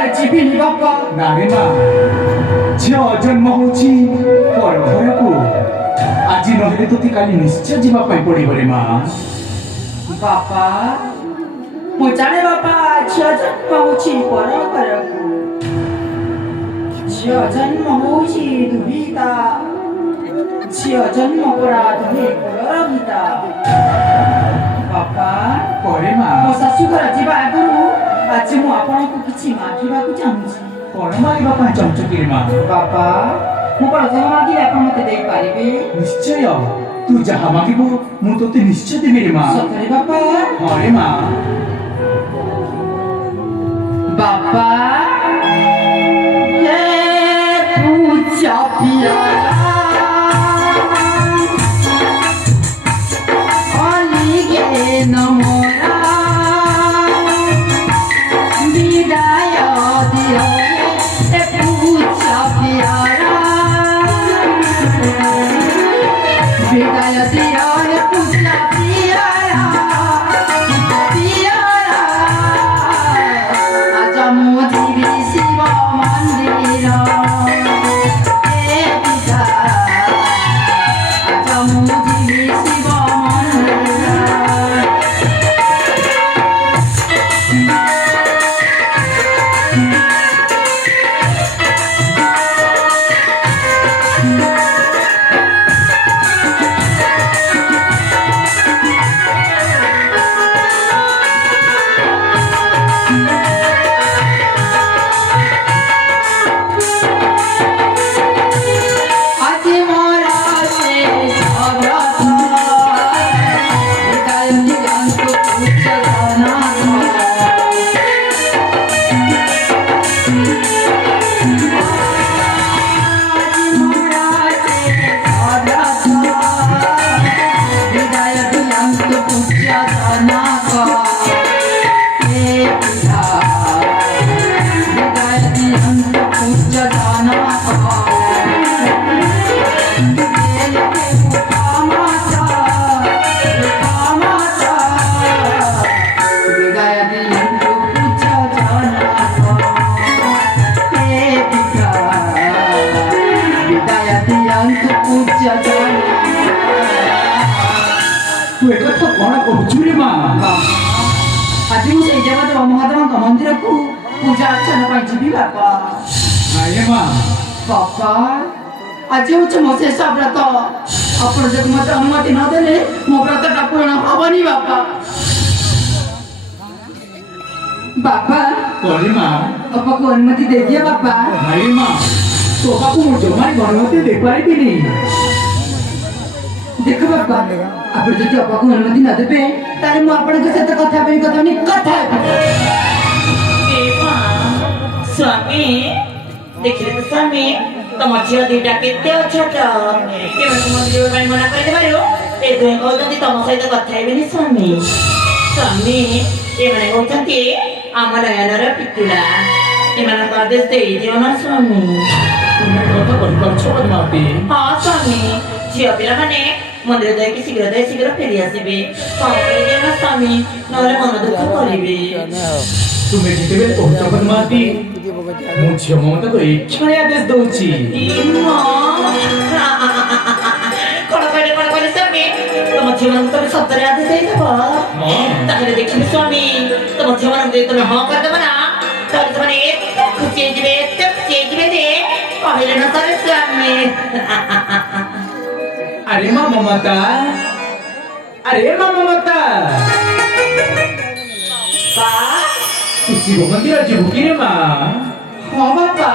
କୁଆଡ଼େ ଯିବିନି ବାପା। ନାରେ ମା ଝିଅ ଜନ୍ମ ହଉଛି ପର ଘରକୁ ଆଜି ନହେଲେ ତୋତେ କାଲି ନିଶ୍ଚୟ ଯିବା ପାଇଁ ପଡ଼ିବ ରେ ମା। ବାପା ମୁଁ ଜାଣେ ବାପା ଝିଅ ଜନ୍ମ ହଉଛି ପର ଘରକୁ। ଝିଅ ଜନ୍ମ ହଉଛି ଦୁହିତା ଝିଅ ଜନ୍ମ ପରା ଦୁହି କୁଳର ଭିତା। ବାପା ପରେ ମା ମୋ ଶାଶୁଘର ଯିବା ଆଗରୁ ଆଜି ମୁଁ ଆପଣଙ୍କୁ କିଛି ମାଗିବାକୁ ଚାହୁଁଛି। କଣ ମାରିବା ପାଇଁ ଚାହୁଁଛୁ କି ମା? ବାପା ମୁଁ କଣ ଯାହା ମାଗିଲେ ଆପଣ ମତେ ଦେଇପାରିବେ? ନିଶ୍ଚୟ ତୁ ଯାହା ମାଗିବୁ ମୁଁ ତୋତେ ନିଶ୍ଚୟ ଦେବି ରେ ମା। ସତରେ ବାପା? ହଁ ରେ ମା। ବାପା ହେ ପୂଜା ପିଆ ନମରା ବିଦାୟ ଦିଅ ଏ ପୂଜା ପିଆରା ବିଦାୟ ଦିଅ ଏ ପୂଜା ପିଆରା ପିଆରା ଆଜ ମୁଁ ଯିବି ଶିବ ମନ୍ଦିର ଏ ପିତା ଆଜ ମୁଁ ଯିବି ଶିବ ତୁ ଏକଥା କଣ କହୁଛୁ ରେ ମା? ଆଜି ମୁଁ ସେଇ ଦେବଦେବ ମହାଦେବଙ୍କ ମନ୍ଦିରକୁ ପୂଜା ଅର୍ଚ୍ଚନା ପାଇଁ ଯିବି ବାପା। ନାଇଁ ମା। ବାପା ଆଜି ହଉଛି ମୋ ଶେଷ ବ୍ରତ। ଆପଣ ଯଦି ମତେ ଅନୁମତି ନଦେଲେ ମୋ ବ୍ରତଟା ପୂରଣ ହବନି ବାପା। ବାପା କଲି ମା। ବାପାକୁ ଅନୁମତି ଦେଇଦିଅ ବାପା। ନାଇଁ ମା ତୋ ବାପାକୁ ମୁଁ ଜମାରେ ଅନୁମତି ଦେଇପାରିବିନି। ଦେଖ ବାପା ଆପଣ ଯଦି ବାପାକୁ ଅନୁମତି ନଦେବେ ତାହେଲେ ମୁଁ ଆପଣଙ୍କ ସହିତ କଥା ହେବି କଥା ହେବି। ସ୍ୱାମୀ ଦେଖିଲେ ତ ସ୍ୱାମୀ ତମ ଝିଅ ଦିଟା କେତେ ଅଛଟ ଏମାନଙ୍କୁ ମନ୍ଦିର ପାଇଁ ମନା କରିଦେବାରୁ ଏ ଦୁହେଁ କହୁଛନ୍ତି ତମ ସହିତ କଥା ହେବେନି ସ୍ୱାମୀ। ସ୍ୱାମୀ ଏମାନେ କହୁଛନ୍ତି ଆମ ନୟନର ପିତୁଳା ଏମାନଙ୍କ ଆଦେଶ ଦେଇଦିଅ ନା ସ୍ୱାମୀ। ତୁମେ କଥା କହିପାରୁଛ ପଦ୍ମାବତୀ? ହଁ ସ୍ୱାମୀ ଝିଅ ପିଲାମାନେ ମନ୍ଦିର ଯାଇକି ଶୀଘ୍ର ଫେରି ଆସିବେ। କଣ କରିବେ ନା ସ୍ୱାମୀ ନହେଲେ ମନ ଦୁଃଖ କରିବେ। ତୁମେ ଯେତେବେଳେ କହୁଛ ପଦ୍ମାବତୀ ମୁଁ ଝିଅ ମମତାକୁ ଏଇ କ୍ଷଣେ ଆଦେଶ ଦଉଛି। କଣ କହିଲେ ସ୍ୱାମୀ ତମ ଝିଅମାନଙ୍କୁ ତମେ ସତରେ ଆଦେଶ ଦେଇଦେବ? ତାହେଲେ ଦେଖିବି ସ୍ୱାମୀ ତମ ଝିଅମାନଙ୍କୁ ଯଦି ତମେ ହଁ କରିଦେବ ନା ତାହେଲେ ସେମାନେ ଏତେ ଖୁସି ହେଇଯିବେ ଯେ କହିଲେ ନା ସରେ ସ୍ୱାମୀ। अरे माँ ममता, अरे माँ ममता, तू शिव मंदिर ଯିବୁ କି ରେ ମା? ହଁ ବାପା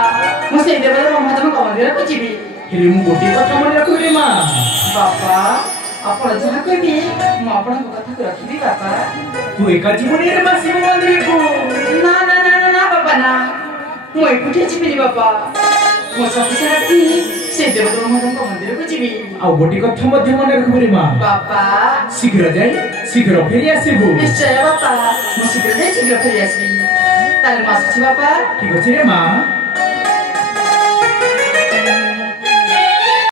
ମୁଁ ସେଇ ଦେବଦେବ ମହାଦେବଙ୍କ ମନ୍ଦିରକୁ ଯିବି। ହେଲେ ମୁଁ ଗୋଟିଏ କଥା ମନେ ରଖିବି ରେ ମା। ବାପା ଆପଣ ଯାହା କହିବେ ମୁଁ ଆପଣଙ୍କ କଥାକୁ ରଖିବି ବାପା। ତୁ ଏକା ଯିବୁନି ରେ ମା ଶିବ ମନ୍ଦିରକୁ? ନା ନା ନା ନା ବାପା ନା ମୁଁ ଏକୁଟିଆ ଯିବିନି ବାପା। ମୋ ସାଥି ସାଥି ସେଇ ଦେବଦେବ ମହାଦେବଙ୍କ ମନ୍ଦିରକୁ ଯିବି। ଆଉ ଗୋଟିଏ କଥା ମଧ୍ୟ ମନେ ରଖିବୁ ରେ ମା। ବାପା ଶୀଘ୍ର ଯାଇ ଶୀଘ୍ର ଫେରି ଆସିବୁ। ନିଶ୍ଚୟ ବାପା ମୁଁ ଶୀଘ୍ର ଯାଇ ଶୀଘ୍ର ଫେରି ଆସିବି। ତାହେଲେ ମୁଁ ଆସୁଛି ବାପା। ଠିକ ଅଛି ରେ ମା।